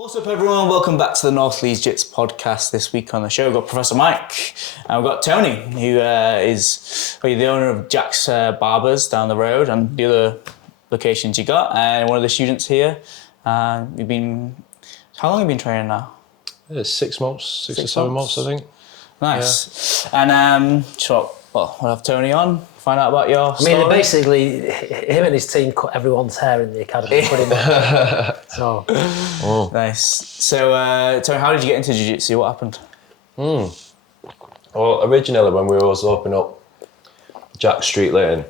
What's up, everyone? Welcome back to the North Leeds Jitz podcast. This week on the show, we've got Professor Mike and we've got Tonie, who is the owner of Jack's Barbers down the road and the other locations you got, and one of the students here. How long have you been training now? 6 months, six or 7 months, I think. Nice. Yeah. And we'll have Tonie on, find out about your story. Basically, him and his team cut everyone's hair in the academy, pretty much. So. Nice. So, Tonie, how did you get into jiu-jitsu? What happened? Well, originally when we was opening up Jack Street Lane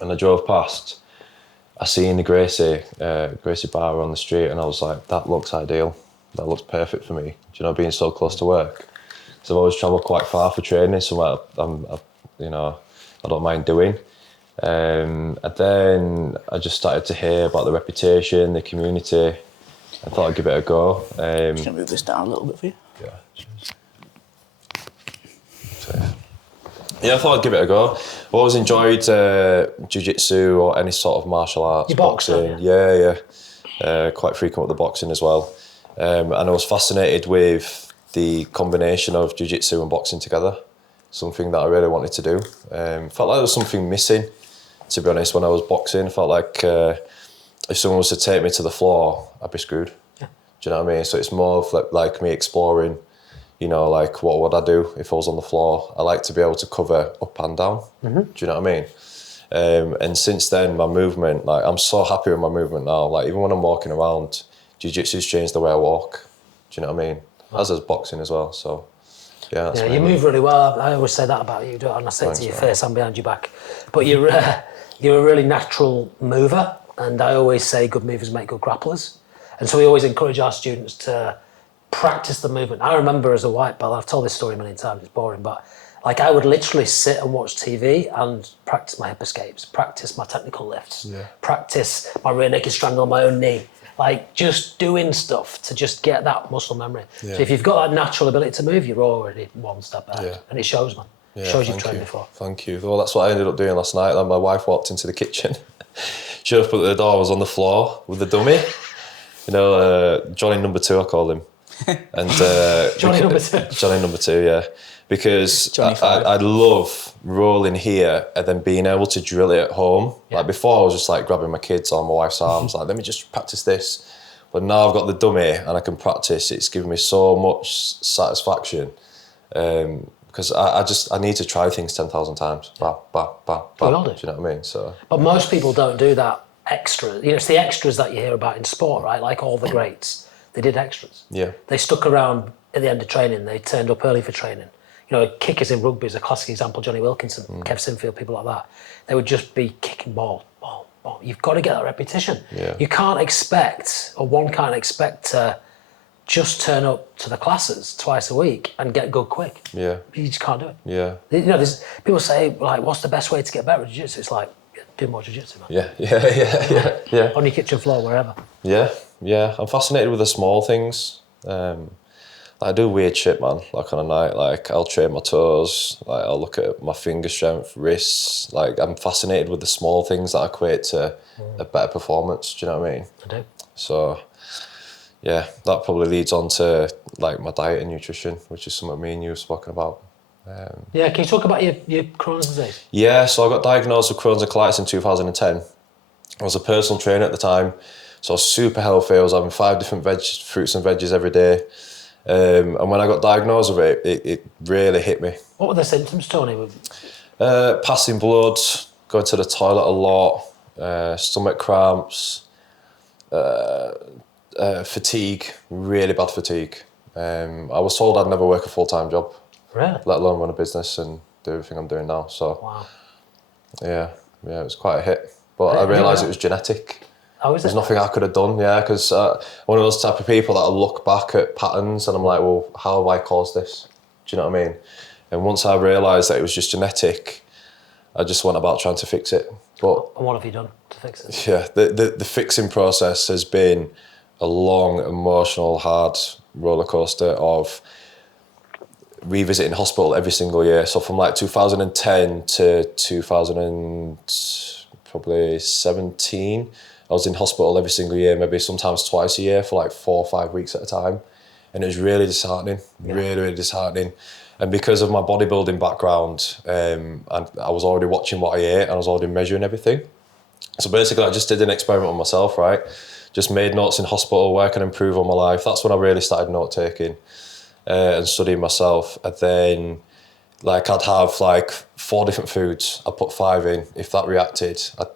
and I drove past, I seen the Gracie bar on the street and I was like, that looks ideal. That looks perfect for me. Do you know, being so close to work? So I've always travelled quite far for training, so I don't mind doing. And then I just started to hear about the reputation, the community. I thought I'd give it a go. Just gonna move this down a little bit for you. Yeah, I thought I'd give it a go. I've always enjoyed jiu-jitsu or any sort of martial arts. You box, boxing. Yeah. Quite frequent with the boxing as well. And I was fascinated with the combination of jiu-jitsu and boxing together. Something that I really wanted to do. Felt like there was something missing, to be honest, when I was boxing. Felt like if someone was to take me to the floor, I'd be screwed. Yeah. Do you know what I mean? So it's more of like me exploring, like what would I do if I was on the floor? I like to be able to cover up and down. Mm-hmm. Do you know what I mean? And since then, my movement, I'm so happy with my movement now. Like even when I'm walking around, jiu-jitsu's changed the way I walk. Do you know what I mean? As is boxing as well, so yeah. That's you move really well. I always say that about you, don't I? And I say it to your face and behind your back. But you're a really natural mover, and I always say good movers make good grapplers. And so we always encourage our students to practice the movement. I remember as a white belt, I've told this story many times, it's boring, but I would literally sit and watch TV and practice my hip escapes, practice my technical lifts, practice my rear naked strangle on my own knee. Just doing stuff to just get that muscle memory. Yeah. So if you've got that natural ability to move, you're already one step ahead. Yeah. And it shows, man. It shows you've trained before. Thank you. Well, that's what I ended up doing last night. Like, my wife walked into the kitchen. She opened the door, I was on the floor with the dummy. Johnny number 2, I call him. And Johnny number 2? Johnny number 2, yeah. Because I love rolling here and then being able to drill it at home. Yeah. Like before I was just like grabbing my kids on my wife's arms, like let me just practice this. But now I've got the dummy and I can practice. It's given me so much satisfaction. Because I need to try things 10,000 times. Bah, bah, bah, bah. Do you know what I mean? So. But most people don't do that extra. It's the extras that you hear about in sport, right? Like all the greats, they did extras. Yeah. They stuck around at the end of training. They turned up early for training. Kickers in rugby is a classic example. Johnny Wilkinson, Kev Sinfield, people like that. They would just be kicking ball. You've got to get that repetition. Yeah. You can't expect, or one can't expect to just turn up to the classes twice a week and get good quick. Yeah. You just can't do it. Yeah. There's people say, what's the best way to get better at jiu-jitsu? It's like, do more jiu-jitsu, man. Yeah. On your kitchen floor, wherever. Yeah. I'm fascinated with the small things. I do weird shit, man. Like on a night, I'll train my toes, I'll look at my finger strength, wrists. I'm fascinated with the small things that equate to a better performance. Do you know what I mean? I do. So, yeah, that probably leads on to my diet and nutrition, which is something me and you have spoken about. Can you talk about your Crohn's disease? Yeah, so I got diagnosed with Crohn's and colitis in 2010. I was a personal trainer at the time, so I was super healthy. I was having 5 different fruits and veggies every day. And when I got diagnosed with it really hit me. What were the symptoms, Tonie? Passing blood, going to the toilet a lot, stomach cramps, fatigue, really bad fatigue. I was told I'd never work a full-time job, really? Let alone run a business and do everything I'm doing now. So, wow. Yeah, it was quite a hit. But I realised it was genetic. Oh, is it? There's nothing I could have done, because one of those type of people that I look back at patterns and I'm like, well, how have I caused this? Do you know what I mean? And once I realised that it was just genetic, I just went about trying to fix it. But and what have you done to fix it? Yeah, the fixing process has been a long, emotional, hard roller coaster of revisiting hospital every single year. So from 2010 to 2017, I was in hospital every single year, maybe sometimes twice a year for like 4 or 5 weeks at a time. And it was really disheartening, really, really disheartening. And because of my bodybuilding background, and I was already watching what I ate and I was already measuring everything. So basically I just did an experiment on myself, right? Just made notes in hospital, where I can improve on my life. That's when I really started note taking and studying myself. And then like I'd have like 4 different foods. I'd put 5 in. If that reacted, I'd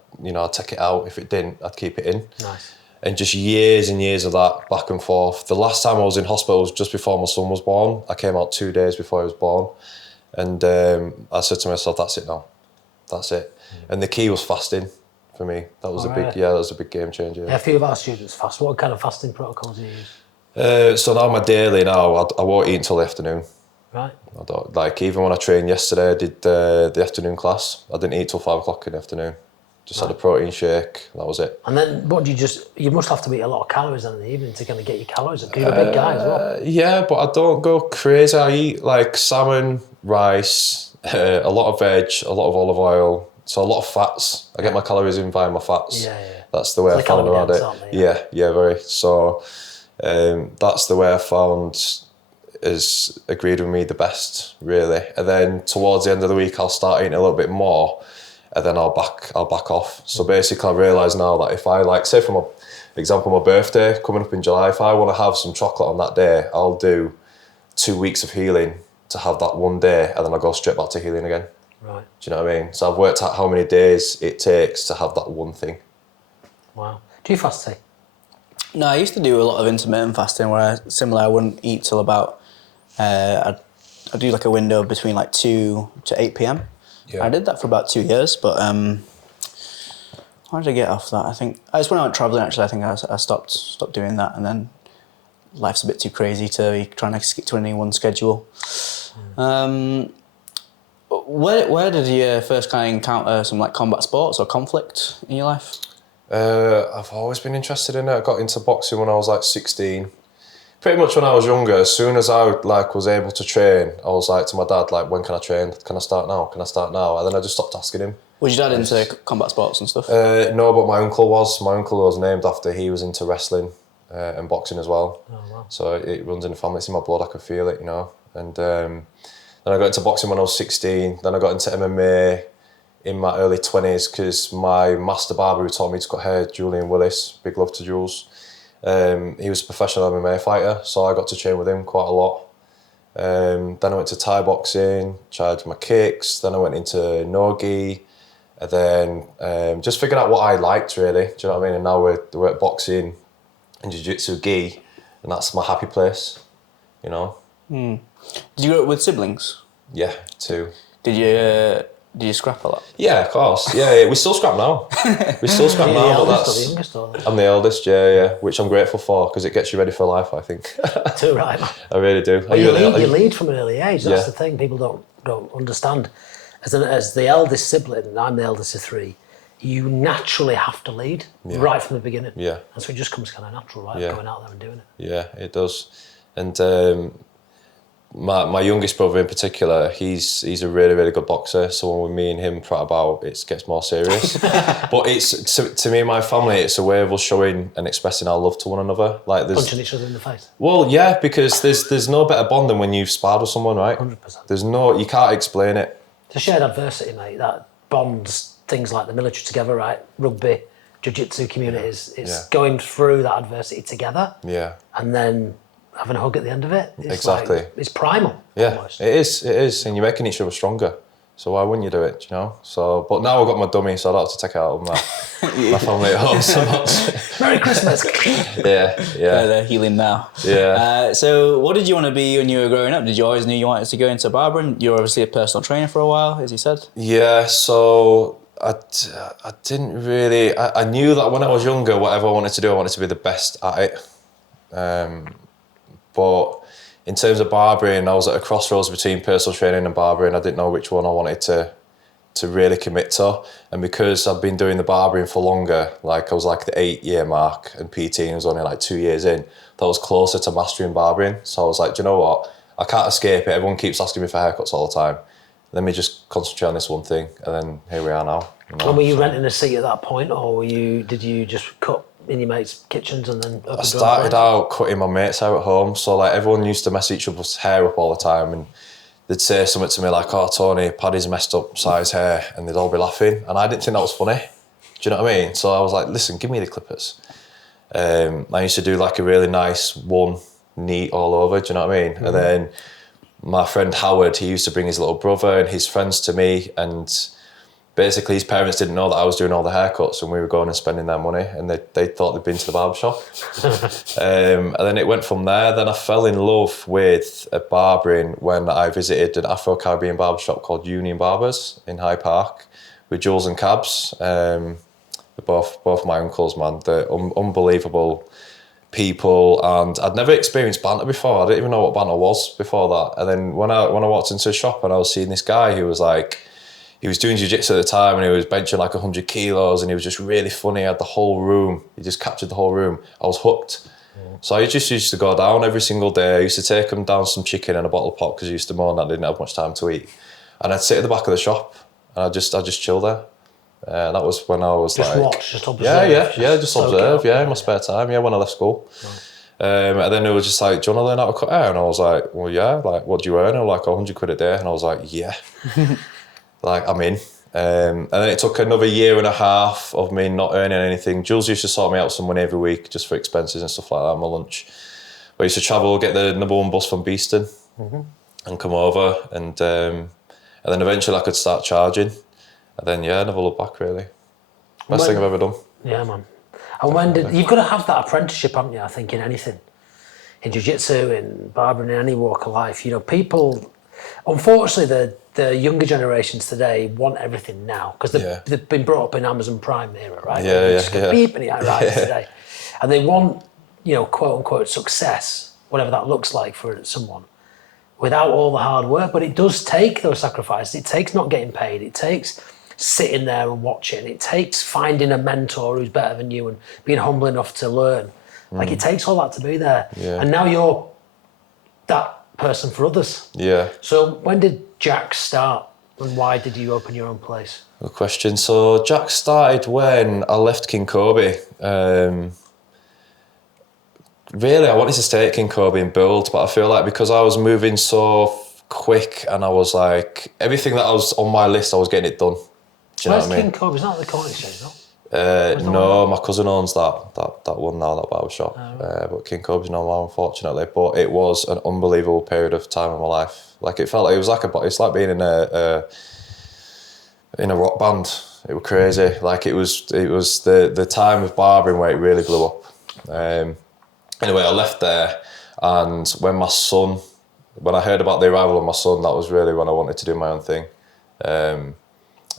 take it out. If it didn't, I'd keep it in. Nice. And just years and years of that back and forth. The last time I was in hospital was just before my son was born. I came out 2 days before he was born. And I said to myself, that's it now. That's it. And the key was fasting for me. That was that was a big game changer. Yeah, a few of our students fast. What kind of fasting protocols do you use? So now my daily I won't eat until the afternoon. Right. I don't, like even when I trained yesterday, I did the afternoon class. I didn't eat till 5 o'clock in the afternoon. Just had a protein shake. That was it. And then what do you must have to eat a lot of calories in the evening to kind of get your calories up. You're a big guy as well. Yeah, but I don't go crazy. I eat like salmon, rice, a lot of veg, a lot of olive oil. So a lot of fats. I get my calories in via my fats. Yeah. That's the way I found around it. Yeah, very. So that's the way I found is agreed with me the best, really. And then towards the end of the week, I'll start eating a little bit more, and then I'll back off. So basically, I realise now that if I like, say for example, my birthday coming up in July, if I want to have some chocolate on that day, I'll do 2 weeks of healing to have that one day, and then I'll go straight back to healing again. Right. Do you know what I mean? So I've worked out how many days it takes to have that one thing. Wow. Do you fast, T? No, I used to do a lot of intermittent fasting where I wouldn't eat till about, I'd do like a window between like 2 to 8 p.m. Yeah. I did that for about 2 years, but how did I get off that? I think, it's when I went travelling actually, I think I stopped doing that, and then life's a bit too crazy to be trying to stick to any one schedule. Where did you first kind of encounter some like combat sports or conflict in your life? I've always been interested in it. I got into boxing when I was like 16. Pretty much when I was younger, as soon as I was able to train, I was like to my dad, like, when can I train? Can I start now? Can I start now? And then I just stopped asking him. Was your dad into combat sports and stuff? No, but my uncle was. My uncle was named after, he was into wrestling and boxing as well. Oh, wow. So it runs in the family. It's in my blood. I could feel it, And then I got into boxing when I was 16. Then I got into MMA in my early 20s because my master barber who taught me to cut hair, Julian Willis, big love to Jules, he was a professional MMA fighter, so I got to train with him quite a lot. Then I went to Thai boxing, tried my kicks, then I went into no-gi, and then just figured out what I liked really, do you know what I mean? And now we're at boxing and jiu-jitsu gi, and that's my happy place, Did you grow up with siblings? Yeah, 2. Did you scrap a lot? Yeah, of course. Yeah, we still scrap now. We still scrap now, but that's... The youngest, or? I'm the eldest, yeah, which I'm grateful for because it gets you ready for life, I think. Too right. I really do. Well, you lead from an early age. That's the thing people don't understand. As the eldest sibling, I'm the eldest of 3. You naturally have to lead right from the beginning. Yeah. And so it just comes kind of natural, right? Going out there and doing it. Yeah, it does. And my youngest brother in particular, he's a really, really good boxer. So when me and him prat about, it gets more serious. But it's to me and my family, it's a way of us showing and expressing our love to one another. Like punching each other in the face. Well, yeah, because there's no better bond than when you've sparred with someone, right? 100%. You can't explain it. It's a shared adversity, mate. That bonds things like the military together, right? Rugby, jiu-jitsu communities. It's going through that adversity together. Yeah. And then having a hug at the end of it. It's it's primal. Yeah, almost. it is, and you're making each other stronger. So why wouldn't you do it, So, but now I've got my dummy, so I don't have to take it out of my family at home so much. Merry Christmas. Yeah. They're healing now. Yeah. So what did you want to be when you were growing up? Did you always knew you wanted to go into barbering? You were obviously a personal trainer for a while, as you said. Yeah, so I didn't really... I knew that when I was younger, whatever I wanted to do, I wanted to be the best at it. But in terms of barbering, I was at a crossroads between personal training and barbering. I didn't know which one I wanted to really commit to. And because I've been doing the barbering for longer, like I was like the 8-year mark and PT was only like 2 years in, that was closer to mastering barbering. So I was like, do you know what? I can't escape it. Everyone keeps asking me for haircuts all the time. let me just concentrate on this one thing, and then here we are now. You know? And were you renting a seat at that point, or did you just cut in your mates' kitchens and then? I started out cutting my mates' hair at home, so like everyone used to mess each other's hair up all the time, and they'd say something to me like, "Oh, Tonie, Paddy's messed up size hair," and they'd all be laughing, and I didn't think that was funny. Do you know what I mean? So I was like, "Listen, give me the clippers." I used to do like a really nice one, neat all over. Do you know what I mean? And then my friend Howard, he used to bring his little brother and his friends to me, and basically his parents didn't know that I was doing all the haircuts, and we were going and spending their money, and they thought they'd been to the barbershop. And then it went from there. Then I fell in love with barbering when I visited an Afro-Caribbean barbershop called Union Barbers in Hyde Park with Jules and Cabs. Both my uncles, man. They're unbelievable people, and I'd never experienced banter before. I didn't even know what banter was before that. And then when I walked into a shop and I was seeing this guy who was like, he was doing jiu-jitsu at the time, and he was benching like 100 kilos, and he was just really funny. He had the whole room. He just captured the whole room. I was hooked. So I just used to go down every single day. I used to take him down some chicken and a bottle of pop because he used to moan that I didn't have much time to eat. And I'd sit at the back of the shop and I just chill there. That was when I was just like... watch, just observe. Just observe, in my spare time, when I left school. Right. And then it was just like, do you want to learn how to cut hair? And I was like, well, yeah, like, what do you earn? And like, 100 quid a day. And I was like, yeah, like, I'm in. And then it took another year and a half of me not earning anything. Jules used to sort me out some money every week just for expenses and stuff like that, my lunch. I used to travel, get the number 1 bus from Beeston and come over. And then eventually I could start charging. And then, never look back, really. Best thing I've ever done. Yeah, man. And you've got to have that apprenticeship, haven't you, I think, in anything. In jiu-jitsu, in barbering, in any walk of life. You know, people, unfortunately, the younger generations today want everything now because they've been brought up in Amazon Prime era, right? Beep and today. And they want, quote unquote, success, whatever that looks like for someone, without all the hard work. But it does take those sacrifices. It takes not getting paid. It takes sitting there and watching. It takes finding a mentor who's better than you and being humble enough to learn. Like, it takes all that to be there. Yeah. And now you're that person for others. Yeah. So when did Jack start and why did you open your own place? Good question. So Jack started when I left King Kobe. Really, I wanted to stay at King Kobe and build, but I feel like because I was moving so quick and I was like, everything that I was on my list, I was getting it done. Do you know what I mean? King Kobe? Is that the Corn Exchange, no? No, my cousin owns that one now, that barber shop. But King Kobe's no more, unfortunately. But it was an unbelievable period of time in my life. Like, it felt like it's like being in a rock band. It was crazy. Like, it was the time of barbering where it really blew up. Anyway, I left there, and when I heard about the arrival of my son, that was really when I wanted to do my own thing,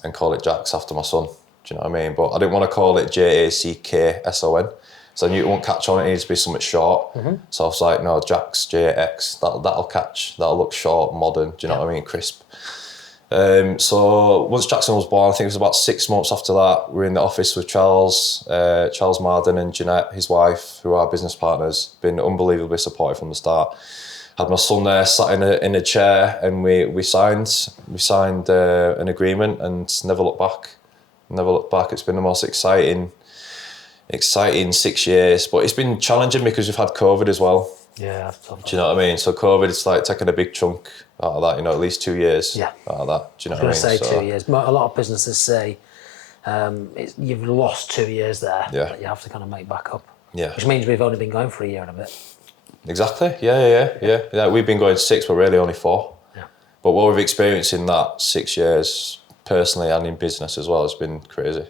and call it Jack's after my son. Do you know what I mean? But I didn't want to call it JACKSON. So I knew it wouldn't catch on, it needed to be something short. So I was like, no, Jack's JX, that'll catch, that'll look short, modern, do you know what I mean, crisp. So once Jackson was born, I think it was about 6 months after that, we were in the office with Charles Marden and Jeanette, his wife, who are business partners, been unbelievably supportive from the start. Had my son there, sat in a chair, and we signed an agreement and never looked back. It's been the most exciting 6 years, but it's been challenging because we've had COVID as well. Yeah, that's tough. Do you know what I mean? So COVID, it's like taking a big chunk out of that, at least 2 years out of that. Do you know what I mean? I was going to say 2 years. A lot of businesses say you've lost 2 years there that you have to kind of make back up. Yeah. Which means we've only been going for a year and a bit. Exactly. Yeah. We've been going 6, but really only 4. Yeah. But what we've experienced in that 6 years, personally and in business as well, has been crazy.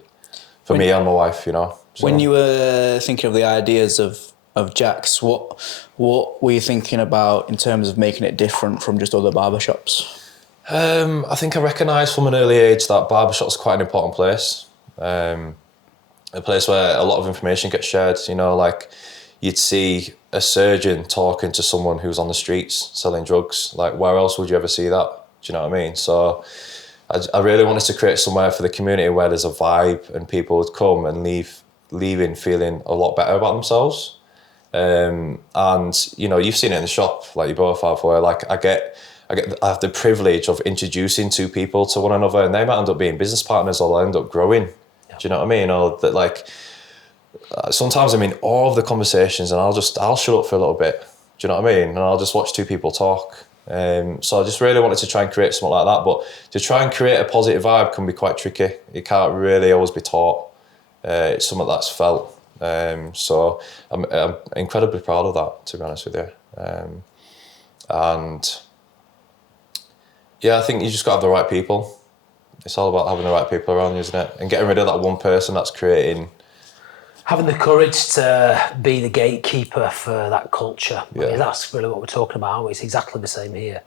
For me and my wife, So. When you were thinking of the ideas of Jack's, what were you thinking about in terms of making it different from just other barbershops? I think I recognised from an early age that barbershop's quite an important place. A place where a lot of information gets shared, like you'd see a surgeon talking to someone who's on the streets selling drugs. Like, where else would you ever see that? Do you know what I mean? So I really wanted to create somewhere for the community where there's a vibe and people would come and leaving feeling a lot better about themselves. And you've seen it in the shop, like you both have, where like I get I have the privilege of introducing two people to one another, and they might end up being business partners, or they'll end up growing. Yeah. Do you know what I mean? Or that, like, sometimes I'm in awe of the conversations, and I'll shut up for a little bit. Do you know what I mean? And I'll just watch two people talk. So I just really wanted to try and create something like that. But to try and create a positive vibe can be quite tricky. It can't really always be taught. It's something that's felt. So I'm incredibly proud of that, to be honest with you. And yeah, I think you just got to have the right people. It's all about having the right people around you, isn't it? And getting rid of that one person that's creating. Having the courage to be the gatekeeper for that culture. Yeah. I mean, that's really what we're talking about, aren't we? It's exactly the same here.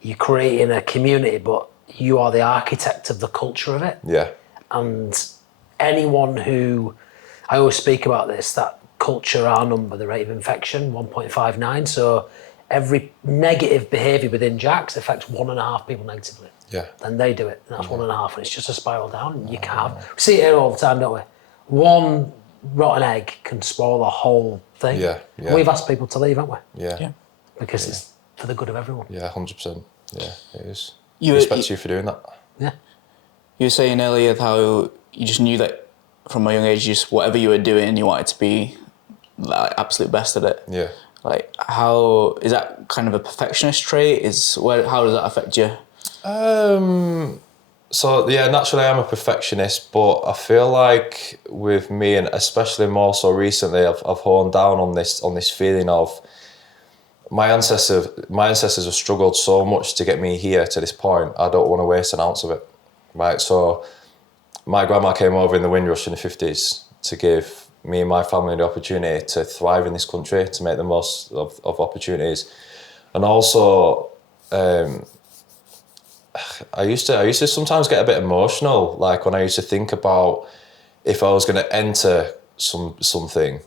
You're creating a community, but you are the architect of the culture of it. Yeah. And anyone who, I always speak about this, that culture R number, the rate of infection, 1.59. So every negative behaviour within Jack's affects 1.5 people negatively. Yeah. Then they do it, and that's 1.5, and it's just a spiral down. And you can't. We see it here all the time, don't we? One rotten egg can spoil the whole thing. Yeah. And we've asked people to leave, haven't we? Yeah. Because it's for the good of everyone. Yeah, 100%. Yeah, it is. Respect you for doing that. Yeah. You were saying earlier how you just knew that from a young age, just whatever you were doing, you wanted to be like absolute best at it. Yeah. Like, how is that kind of a perfectionist trait? How does that affect you? So yeah, naturally I'm a perfectionist, but I feel like with me, and especially more so recently, I've honed down on this feeling of my ancestors have struggled so much to get me here to this point. I don't want to waste an ounce of it, right? So my grandma came over in the Windrush in the 50s to give me and my family the opportunity to thrive in this country, to make the most of opportunities. And also, I used to sometimes get a bit emotional, like when I used to think about if I was going to enter something,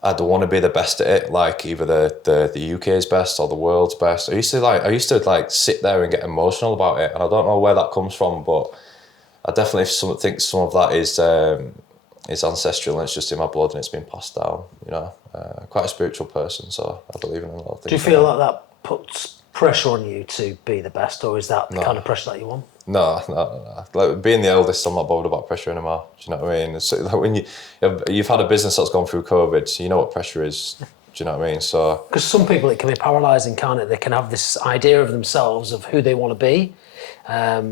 I'd want to be the best at it, like either the UK's best or the world's best. I used to sit there and get emotional about it, and I don't know where that comes from, but I definitely think some of that is ancestral, and it's just in my blood, and it's been passed down. You know, quite a spiritual person, so I believe in a lot of things. Do you feel like that puts pressure on you to be the best, or is that the kind of pressure that you want? No. Like being the eldest, I'm not bothered about pressure anymore. Do you know what I mean? It's like when you've had a business that's gone through COVID, so you know what pressure is. Do you know what I mean? So because some people, it can be paralysing, can't it? They can have this idea of themselves of who they want to be, but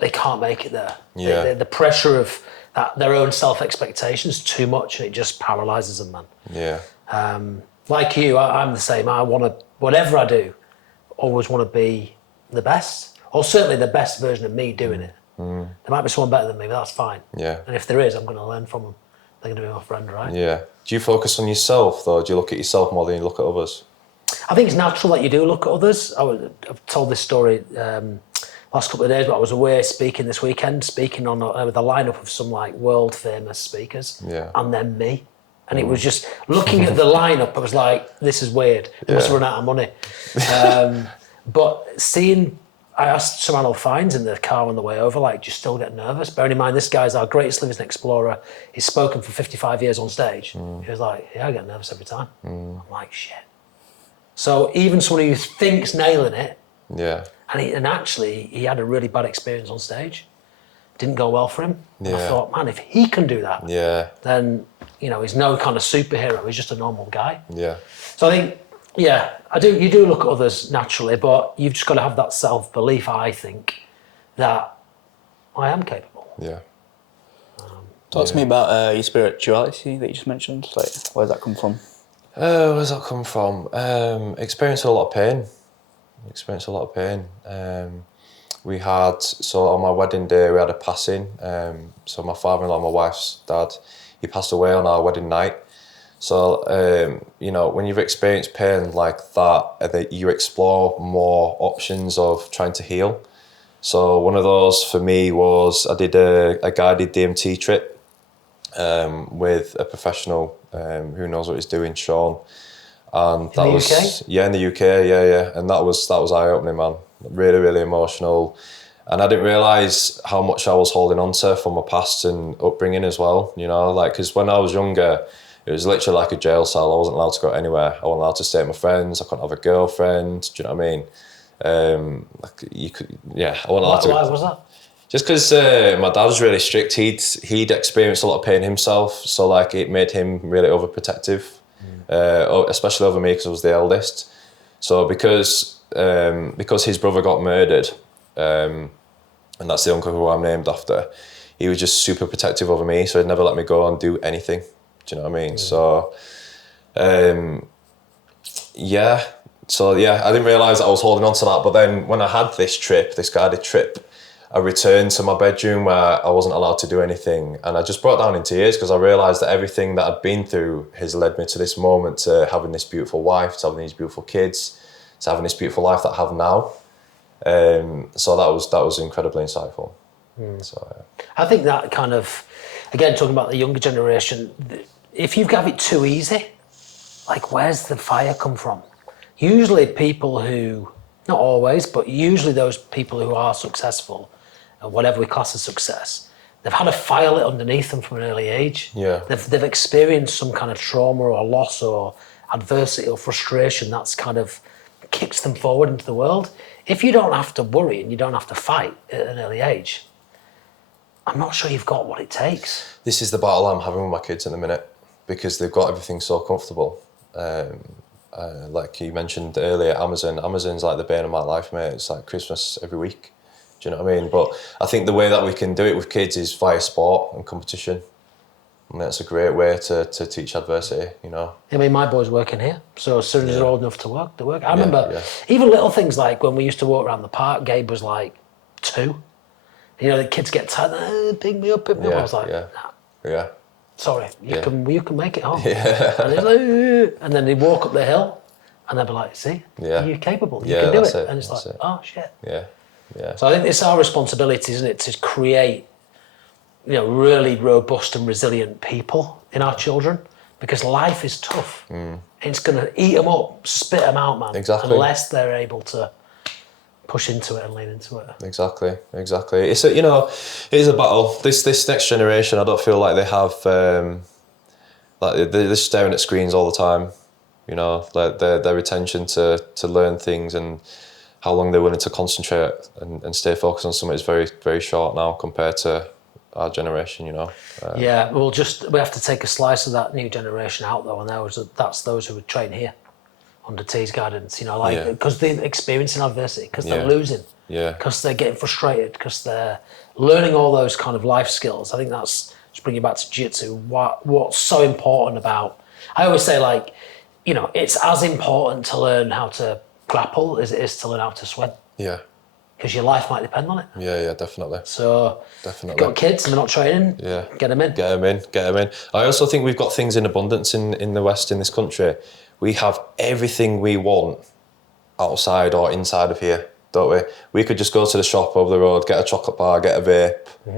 they can't make it there. Yeah. The pressure of that, their own self-expectations, too much, and it just paralyses them, man. Yeah. Like you, I'm the same. I want to, whatever I do, always want to be the best, or certainly the best version of me doing it. There might be someone better than me, but that's fine. Yeah. And if there is, I'm going to learn from them. They're going to be my friend, right? Yeah. Do you focus on yourself, though? Do you look at yourself more than you look at others? I think it's natural that you do look at others. I've told this story last couple of days, but I was away speaking this weekend, speaking on with a lineup of some like world famous speakers, and then me. And it was just looking at the lineup, I was like, this is weird. They must run out of money. But I asked Sir Ranulph Fiennes in the car on the way over, like, do you still get nervous? Bearing in mind, this guy's our greatest living explorer. He's spoken for 55 years on stage. He was like, yeah, I get nervous every time. I'm like, shit. So even someone who thinks nailing it, and actually he had a really bad experience on stage. Didn't go well for him. I thought, man, if he can do that, then he's no kind of superhero. He's just a normal guy. Yeah. So I think, you do look at others naturally, but you've just got to have that self-belief, I think, that I am capable. Yeah. Talk to me about your spirituality that you just mentioned. Like, where does that come from? Where's that come from? Experienced a lot of pain. We had, so on my wedding day, we had a passing. So my father-in-law, my wife's dad, he passed away on our wedding night. So, when you've experienced pain like that, you explore more options of trying to heal. So one of those for me was I did a guided DMT trip with a professional who knows what he's doing, Sean. And that was UK? Yeah, in the UK, yeah. And that was eye-opening, man. Really, really emotional. And I didn't realise how much I was holding on to from my past and upbringing as well, because when I was younger, It was literally like a jail cell. I wasn't allowed to go anywhere. I wasn't allowed to stay with my friends. I couldn't have a girlfriend. Do you know what I mean? I wasn't allowed to. Why was that? Just because my dad was really strict. He'd experienced a lot of pain himself, so like it made him really overprotective, especially over me because I was the eldest. So because his brother got murdered, and that's the uncle who I'm named after, he was just super protective over me. So he'd never let me go and do anything. Do you know what I mean? So, I didn't realise that I was holding on to that. But then when I had this guided trip, I returned to my bedroom where I wasn't allowed to do anything. And I just broke down in tears because I realised that everything that I'd been through has led me to this moment, to having this beautiful wife, to having these beautiful kids, to having this beautiful life that I have now. So that was incredibly insightful. So, I think that kind of, again, talking about the younger generation, if you have it too easy, like where's the fire come from? Usually people who, not always, but usually those people who are successful, and whatever we class as success, they've had a fire lit underneath them from an early age. Yeah. They've experienced some kind of trauma or loss or adversity or frustration that's kind of kicks them forward into the world. If you don't have to worry and you don't have to fight at an early age, I'm not sure you've got what it takes. This is the battle I'm having with my kids in a minute, because they've got everything so comfortable. Like you mentioned earlier, Amazon's like the bane of my life, mate. It's like Christmas every week. Do you know what I mean? But I think the way that we can do it with kids is via sport and competition. And that's a great way to teach adversity, you know. I mean, my boys working here, so as soon as they're old enough to work, they work. I remember even little things like when we used to walk around the park, Gabe was like 2. You know, the kids get tired, pick me up. I was like, nah. Sorry, you can make it home. Yeah. And he's like, and then he'd walk up the hill, and they'd be like, see, you're capable, you can do it. And it's like, oh shit. Yeah. So I think it's our responsibility, isn't it, to create, you know, really robust and resilient people in our children, because life is tough. It's going to eat them up, spit them out, man. Exactly. Unless they're able to push into it and lean into it. Exactly. It's it is a battle. This next generation, I don't feel like they have like they're staring at screens all the time. You know, like their attention to learn things and how long they're willing to concentrate and stay focused on something is very, very short now compared to our generation. You know. We have to take a slice of that new generation out though, and that's those who would train here under T's guidance, you know, like because they're experiencing adversity, because they're losing, because they're getting frustrated, because they're learning all those kind of life skills. I think that's just bringing back to jiu-jitsu. What's so important about? I always say, like, you know, it's as important to learn how to grapple as it is to learn how to swim. Yeah. Because your life might depend on it. Yeah, definitely. So, definitely. If you've got kids and they're not training, get them in. I also think we've got things in abundance in the West, in this country. We have everything we want outside or inside of here, don't we? We could just go to the shop over the road, get a chocolate bar, get a vape. Do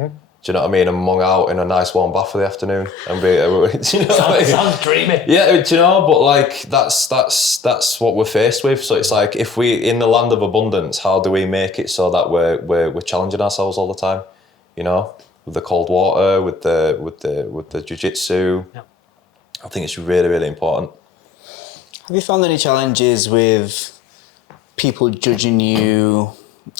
you know what I mean? And mung out in a nice warm bath for the afternoon and be. Do you know sounds dreamy. Yeah, do you know? But like that's what we're faced with. So it's like, if we in the land of abundance, how do we make it so that we're challenging ourselves all the time? You know, with the cold water, with the jiu-jitsu. Yep. I think it's really, really important. Have you found any challenges with people judging you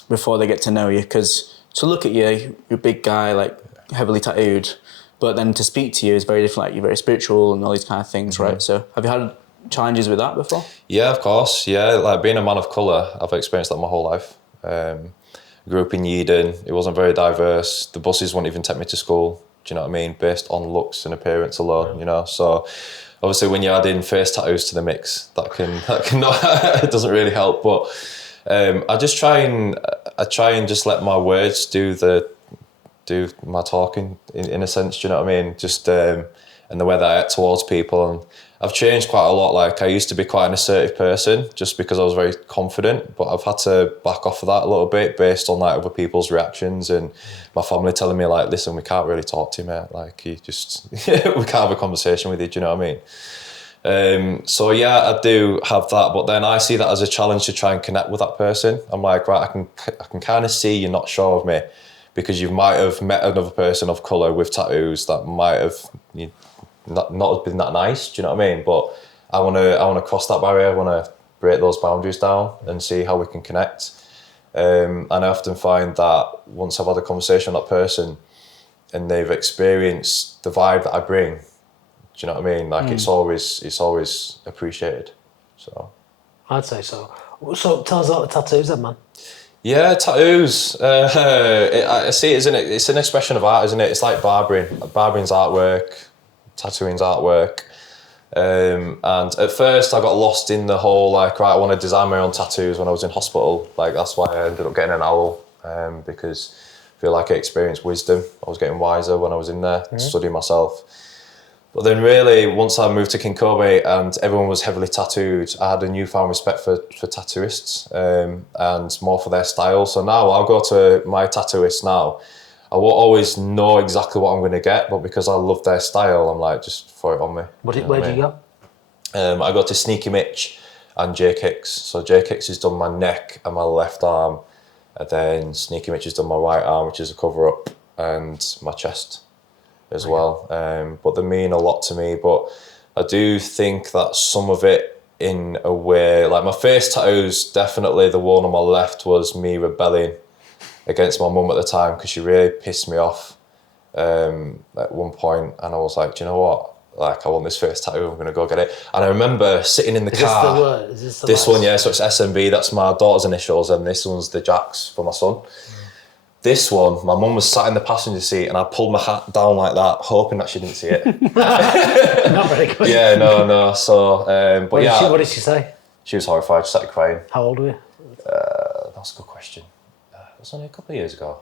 before they get to know you? Because to look at you, you're a big guy, like heavily tattooed, but then to speak to you is very different. Like, you're very spiritual and all these kind of things, right? So have you had challenges with that before? Yeah, of course. Yeah, like being a man of colour, I've experienced that my whole life. Grew up in Yeadon. It wasn't very diverse. The buses wouldn't even take me to school. Do you know what I mean? Based on looks and appearance alone, you know? So obviously, when you add in face tattoos to the mix, that can it doesn't really help. But I try and just let my words do my talking in a sense. Do you know what I mean? Just and the way that I act towards people. And I've changed quite a lot. Like, I used to be quite an assertive person just because I was very confident, but I've had to back off of that a little bit based on like other people's reactions and my family telling me like, listen, we can't really talk to you, mate. Like, you just we can't have a conversation with you. Do you know what I mean? So yeah, I do have that, but then I see that as a challenge to try and connect with that person. I'm like, right, I can kind of see you're not sure of me because you might have met another person of colour with tattoos that might have not been that nice. Do you know what I mean? But I want to cross that barrier. I want to break those boundaries down and see how we can connect. And I often find that once I've had a conversation with that person and they've experienced the vibe that I bring, do you know what I mean? Like it's always appreciated. So I'd say so. So tell us about the tattoos then, man. Yeah, tattoos. I see it, it's an expression of art, isn't it? It's like barbering. Barbering's artwork, tattooing's artwork. And at first I got lost in the whole, like, right, I want to design my own tattoos when I was in hospital. Like, that's why I ended up getting an owl, because I feel like I experienced wisdom. I was getting wiser when I was in there, studying myself. But then really, once I moved to Kinkobe and everyone was heavily tattooed, I had a newfound respect for tattooists, and more for their style. So now I'll go to my tattooist now. I won't always know exactly what I'm going to get, but because I love their style, I'm like, just throw it on me. Where do you go? I go to Sneaky Mitch and Jay Kicks. So Jay Kicks has done my neck and my left arm, and then Sneaky Mitch has done my right arm, which is a cover-up, and my chest as well. But they mean a lot to me. But I do think that some of it, in a way, like my face tattoos, definitely the one on my left was me rebelling against my mum at the time, because she really pissed me off at one point, and I was like, do you know what? Like, I want this face tattoo, I'm gonna go get it. And I remember sitting in the car. Is this one, yeah, so it's SMB, that's my daughter's initials, and this one's the Jacks for my son. This one, my mum was sat in the passenger seat and I pulled my hat down like that, hoping that she didn't see it. Not very good. Yeah, no. So, but what did she say? She was horrified, she started crying. How old were you? That's a good question. It was only a couple of years ago.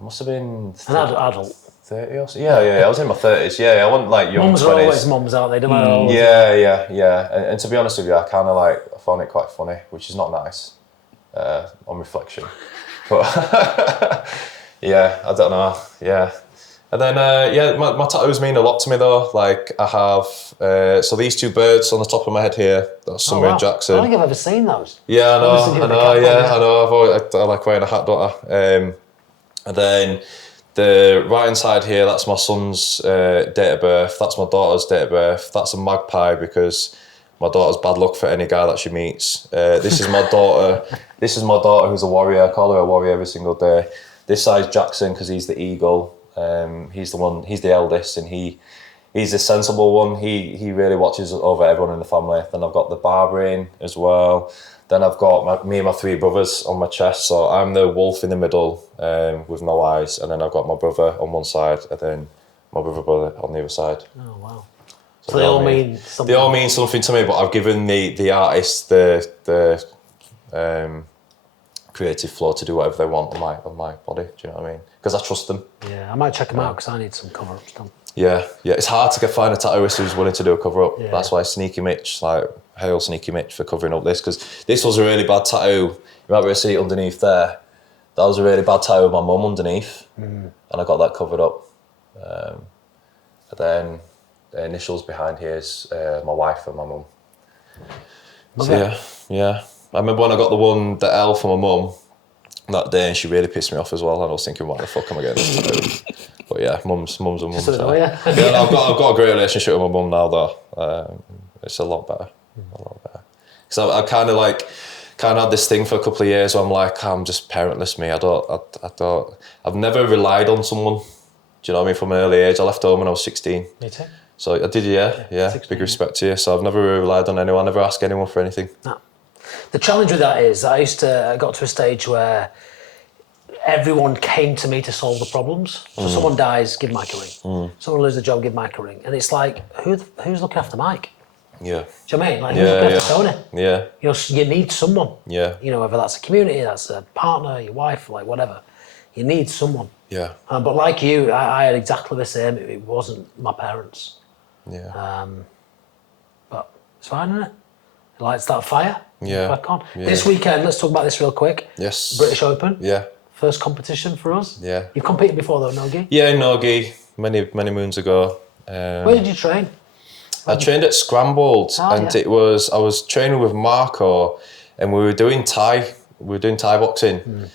I must have been... An adult? 30 or so? Yeah, I was in my 30s. Yeah, I wasn't like young 20s. Mums are always mums, aren't they? No matter how old. Yeah. And to be honest with you, I kind of like, I found it quite funny, which is not nice on reflection. But yeah, I don't know. Yeah. And then, my tattoos mean a lot to me though. Like I have, so these two birds on the top of my head here, that's somewhere in Jackson. I don't think I've ever seen those. Yeah, I know. I like wearing a hat, don't I? And then the right hand side here, that's my son's date of birth. That's my daughter's date of birth. That's a magpie because my daughter's bad luck for any guy that she meets. This is my daughter. This is my daughter who's a warrior. I call her a warrior every single day. This side's Jackson because he's the eagle. He's the eldest, and he's the sensible one. He really watches over everyone in the family. Then I've got the barbering as well. Then I've got me and my three brothers on my chest. So I'm the wolf in the middle with no eyes, and then I've got my brother on one side, and then my brother on the other side. Oh wow. So they all mean something. They all mean something to me, but I've given the artist the creative flow to do whatever they want on my body. Do you know what I mean? Because I trust them. Yeah, I might check them out because I need some cover-ups done. Yeah. It's hard to find a tattooist who's willing to do a cover-up. Yeah. That's why Sneaky Mitch, hail Sneaky Mitch for covering up this, because this was a really bad tattoo. You might be able to see it underneath there. That was a really bad tattoo with my mum underneath, and I got that covered up. And then the initials behind here is my wife and my mum. So yeah. I remember when I got the L for my mum that day, and she really pissed me off as well. And I was thinking, why the fuck am I getting this tattoo? But yeah, mums and mums. So, yeah. I've got a great relationship with my mum now though. It's a lot better. Because I kind of had this thing for a couple of years where I'm like, I'm just parentless, me. I've never relied on someone. Do you know what I mean? From an early age, I left home when I was 16. Me too. So I did, yeah. 16, big respect to you. So I've never relied on anyone. I never asked anyone for anything. No. The challenge with that is I got to a stage where everyone came to me to solve the problems. So someone dies, give Mike a ring. Someone loses a job, give Mike a ring. And it's like, who's looking after Mike? Yeah. Do you know what I mean? Like, who's looking after Tonie? Yeah. You know, you need someone. Yeah. You know, whether that's a community, that's a partner, your wife, like whatever. You need someone. Yeah. But like you, I had exactly the same. It wasn't my parents. Yeah. But it's fine, isn't it? Lights that fire. Yeah. Back on. Yeah. This weekend, let's talk about this real quick. Yes. British Open. Yeah. First competition for us. Yeah. You've competed before though, Nogi? Yeah, in Nogi, many moons ago. Where did you train? I trained at Scrambled, and I was training with Marco, and we were doing Thai boxing.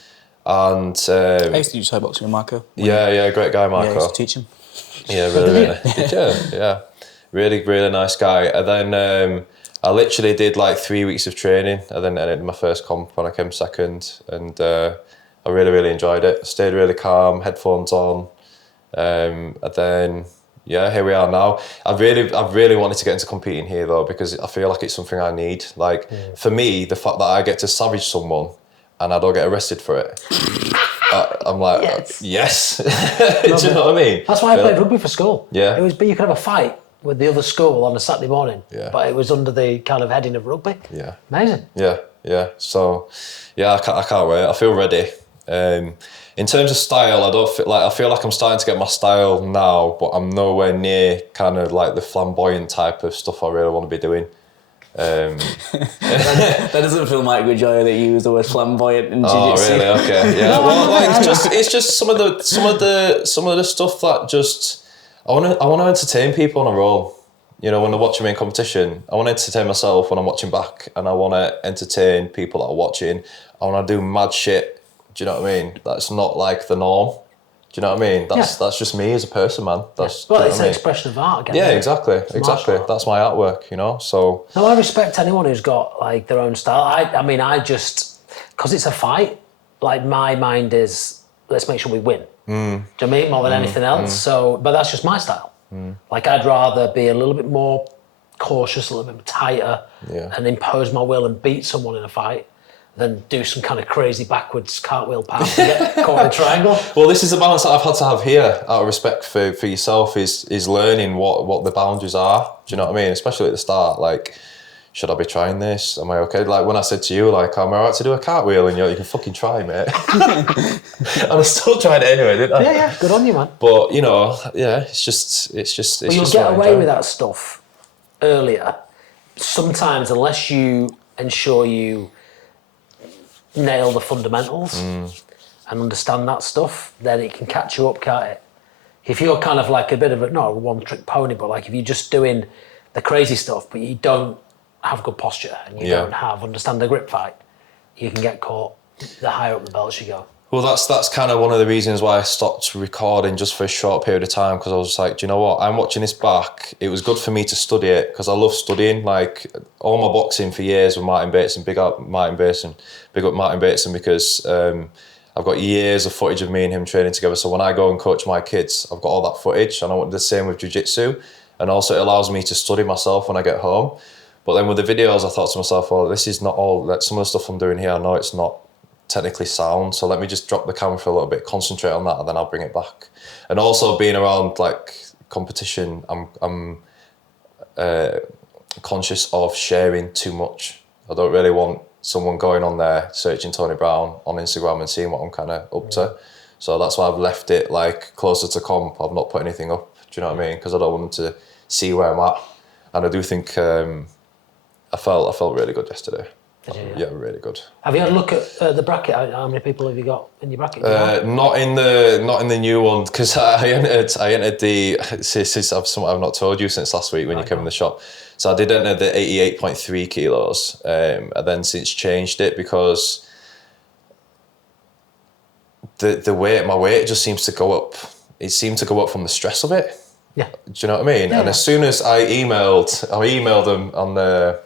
And I used to do Thai boxing with Marco. Yeah, great guy, Marco. Yeah, I used to teach him. Yeah, really. Did you? Yeah. Really, really nice guy. And then I literally did like 3 weeks of training and then ended my first comp when I came second. And I really, really enjoyed it. Stayed really calm, headphones on. And then, yeah, here we are now. I've really wanted to get into competing here though, because I feel like it's something I need. Like for me, the fact that I get to savage someone and I don't get arrested for it. I'm like, yes. Do you know what I mean? That's why I played rugby for school. Yeah. But you could have a fight with the other school on a Saturday morning, but it was under the kind of heading of rugby. Yeah. Amazing. Yeah. So, yeah, I can't wait. I feel ready. In terms of style, I feel like I'm starting to get my style now, but I'm nowhere near kind of like the flamboyant type of stuff I really want to be doing. That doesn't feel like good, Joy, that you use the word flamboyant in jiu-jitsu. Oh, really? Okay. Yeah. Well, like it's just some of the stuff that just I want to entertain people on a roll. You know, when they're watching me in competition, I want to entertain myself when I'm watching back, and I want to entertain people that are watching. I want to do mad shit. Do you know what I mean? That's not like the norm. Do you know what I mean? That's just me as a person, man. That's well, it's an expression of art again. Yeah, exactly. That's my artwork, you know. So no, I respect anyone who's got like their own style. I mean, I just because it's a fight. Like my mind is, let's make sure we win. Do you know what I mean? More than anything else. So, but that's just my style. Like I'd rather be a little bit more cautious, a little bit tighter, and impose my will and beat someone in a fight, than do some kind of crazy backwards cartwheel pass and get caught in a triangle. Well, this is the balance that I've had to have here, out of respect for yourself, is learning what the boundaries are. Do you know what I mean? Especially at the start, like, should I be trying this? Am I okay? Like when I said to you, like, am I alright to do a cartwheel? And you can fucking try, mate. And I still tried it anyway, didn't I? Yeah, good on you, man. But you know, it's just. Well, you'll get away with that stuff earlier. Sometimes, unless you ensure you nail the fundamentals and understand that stuff, then it can catch you up, can't it? If you're kind of like a bit of not a one-trick pony, but like if you're just doing the crazy stuff, but you don't have good posture and you don't understand the grip fight, you can get caught the higher up the belt as you go. Well, that's kind of one of the reasons why I stopped recording just for a short period of time, because I was like, do you know what? I'm watching this back. It was good for me to study it because I love studying. Like all my boxing for years with Martin Bateson, big up Martin Bateson because I've got years of footage of me and him training together. So when I go and coach my kids, I've got all that footage, and I want the same with jiu-jitsu. And also it allows me to study myself when I get home. But then with the videos, I thought to myself, well, this is not all, like some of the stuff I'm doing here, I know it's not technically sound, so let me just drop the camera for a little bit, concentrate on that, and then I'll bring it back. And also being around like competition, I'm conscious of sharing too much. I don't really want someone going on there searching Tonie Browne on Instagram and seeing what I'm kind of up to. So that's why I've left it like closer to comp. I've not put anything up. Do you know what I mean? Because I don't want them to see where I'm at. And I do think I felt really good yesterday. Yeah, really good. Have you had a look at the bracket? How many people have you got in your bracket? Not in the new one, because I entered the. I've not told you since last week when you came in the shop. So I did enter the 88.3 kilos, and then since changed it because my weight just seems to go up. It seemed to go up from the stress of it. Yeah. Do you know what I mean? Yeah, as soon as I emailed them on the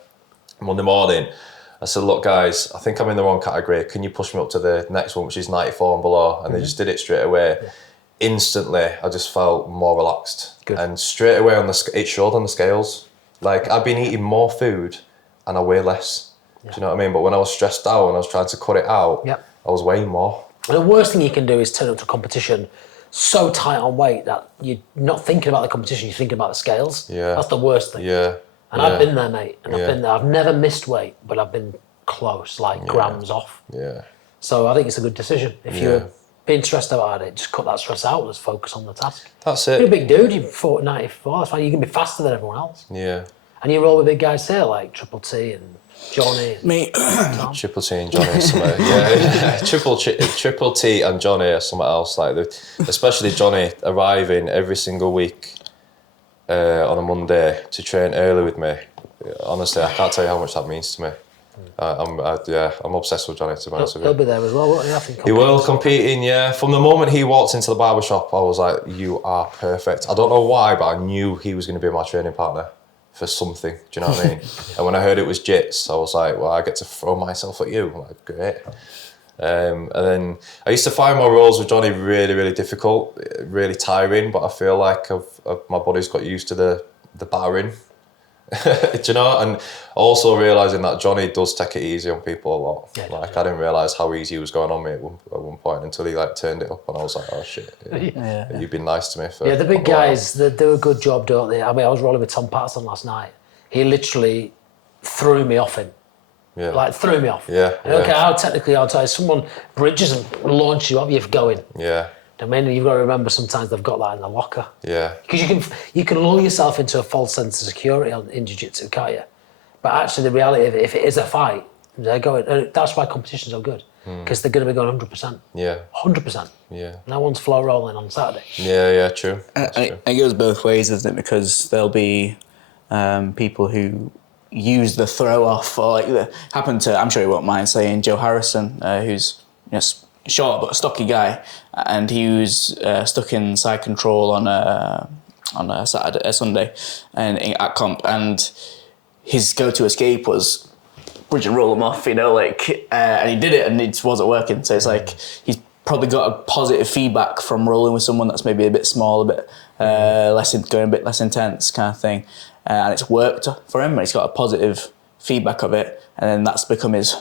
Monday morning. I said, look, guys, I think I'm in the wrong category. Can you push me up to the next one, which is 94 and below? And they just did it straight away. Yeah. Instantly, I just felt more relaxed. Good. And straight away, it showed on the scales. Like, I've been eating more food and I weigh less. Yeah. Do you know what I mean? But when I was stressed out and I was trying to cut it out, I was weighing more. And the worst thing you can do is turn up to a competition so tight on weight that you're not thinking about the competition, you're thinking about the scales. Yeah. That's the worst thing. Yeah. And I've been there, mate. And I've been there. I've never missed weight, but I've been close, like grams off. Yeah. So I think it's a good decision. If you're being stressed about it, just cut that stress out. Let's focus on the task. That's it. You're a big dude. You're 40, 94. That's fine. You can be faster than everyone else. Yeah. And you roll with big guys here, like Triple T and Johnny. Me. Triple T and Johnny. Yeah. Triple T and Johnny are something else. Like especially Johnny arriving every single week. On a Monday to train early with me. Honestly, I can't tell you how much that means to me. I'm obsessed with Johnny, to be honest with you. He'll be there as well, won't he? I think He will, competing, yeah. From the moment he walked into the barbershop, I was like, you are perfect. I don't know why, but I knew he was going to be my training partner for something. Do you know what I mean? And when I heard it was Jitz, I was like, well, I get to throw myself at you. I'm like, great. And then I used to find my roles with Johnny really, really difficult, really tiring, but I feel like my body's got used to the barring. Do you know? And also realising that Johnny does take it easy on people a lot. Yeah, like I didn't realise how easy he was going on me at one point until he like turned it up, and I was like, oh shit, you've been nice to me for. Yeah, the big guys, they do a good job, don't they? I mean, I was rolling with Tom Patterson last night. He literally threw me off him. Yeah. Like, threw me off. Yeah. I don't care how technically outside, someone bridges and launches you up, you're going. Yeah. I mean, you've got to remember sometimes they've got that in the locker. Yeah. Because you can lull yourself into a false sense of security in jiu-jitsu, can't you? But actually, the reality of it, if it is a fight, they're going. And that's why competitions are good, because they're going to be going 100%. Yeah. 100%. Yeah. No one's flow rolling on Saturday. Yeah. True. It goes both ways, doesn't it? Because there'll be people who use the throw off, or like happened to. I'm sure you won't mind saying Joe Harrison, who's short but a stocky guy, and he was stuck in side control on a Sunday, and at comp, and his go-to escape was bridge and roll him off, and he did it, and it wasn't working. So it's like he's probably got a positive feedback from rolling with someone that's maybe a bit small, a bit going a bit less intense kind of thing, and it's worked for him. And he's got a positive feedback of it, and then that's become his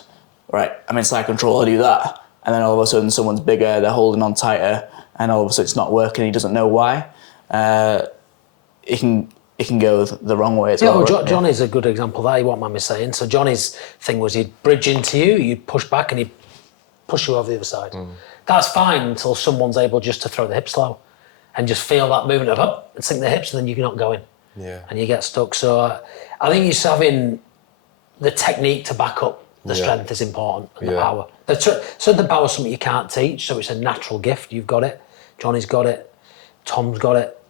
right. I'm in side control, I do that. And then all of a sudden someone's bigger, they're holding on tighter, and all of a sudden it's not working, he doesn't know why. It can go the wrong way as well. Well, Johnny's a good example of that, you won't mind me saying. So Johnny's thing was he'd bridge into you, you'd push back, and he'd push you over the other side. That's fine until someone's able just to throw the hips low and just feel that movement of up and sink the hips, and then you're not going. Yeah. And you get stuck. So I think just having the technique to back up the strength is important, and the power. The power is something you can't teach, so it's a natural gift. You've got it. Johnny's got it. Tom's got it.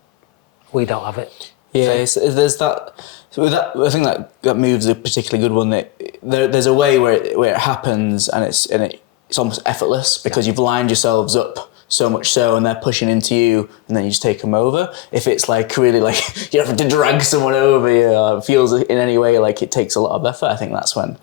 We don't have it. Yeah, there's that. With that, I think that move's a particularly good one. There's a way where it happens, and it's almost effortless because you've lined yourselves up so much so, and they're pushing into you, and then you just take them over. If it's like really like you have to drag someone over, it feels in any way like it takes a lot of effort. I think that's when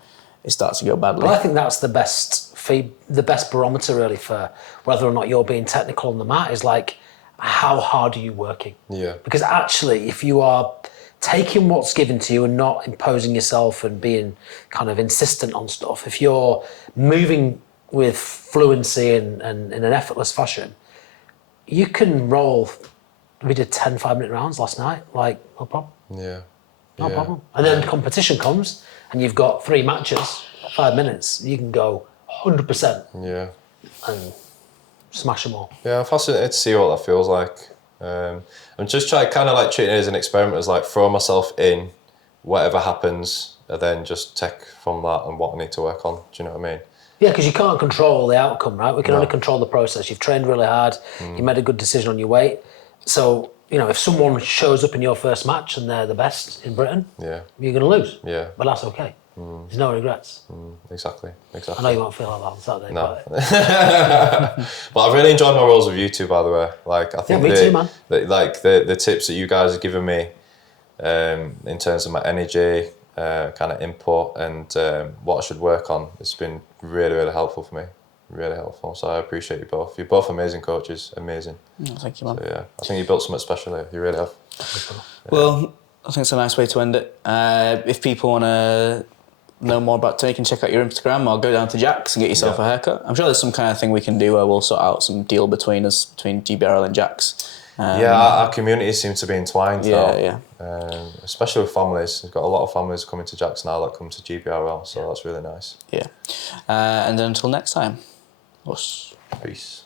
it starts to go badly. Well, I think that's the best barometer really for whether or not you're being technical on the mat is like, how hard are you working? Yeah. Because actually, if you are taking what's given to you and not imposing yourself and being kind of insistent on stuff, if you're moving with fluency and in an effortless fashion, you can roll. We did 10 5-minute rounds last night, like, no problem. Yeah. No problem. And then competition comes, and you've got 3 matches, 5 minutes, you can go 100%. Yeah. And smash them all. Yeah, I'm fascinated to see what that feels like. I'm just trying kind of like treating it as an experiment, as like throw myself in, whatever happens, and then just take from that and what I need to work on. Do you know what I mean? Yeah, because you can't control the outcome, right? We can only control the process. You've trained really hard, you made a good decision on your weight. So, if someone shows up in your first match and they're the best in Britain, you're going to lose. Yeah. But that's okay. There's no regrets. Exactly. I know you won't feel like that on Saturday. No. But But I've really enjoyed my roles with you two, by the way. Like, I think me too, man. The tips that you guys have given me in terms of my energy, kind of input, and what I should work on, it's been really, really helpful for me. Really helpful. So I appreciate you both. You're both amazing coaches. Amazing. Oh, thank you, man. So, yeah, I think you built something special here. You really have. Well, I think it's a nice way to end it. If people want to know more about Tonie, you can check out your Instagram, or go down to Jack's and get yourself a haircut. I'm sure there's some kind of thing we can do where we'll sort out some deal between us, between GBRL and Jack's. Our communities seem to be entwined now. Yeah. Especially with families. We've got a lot of families coming to Jack's now that come to GBRL, so that's really nice. Yeah. And then until next time, us. Peace.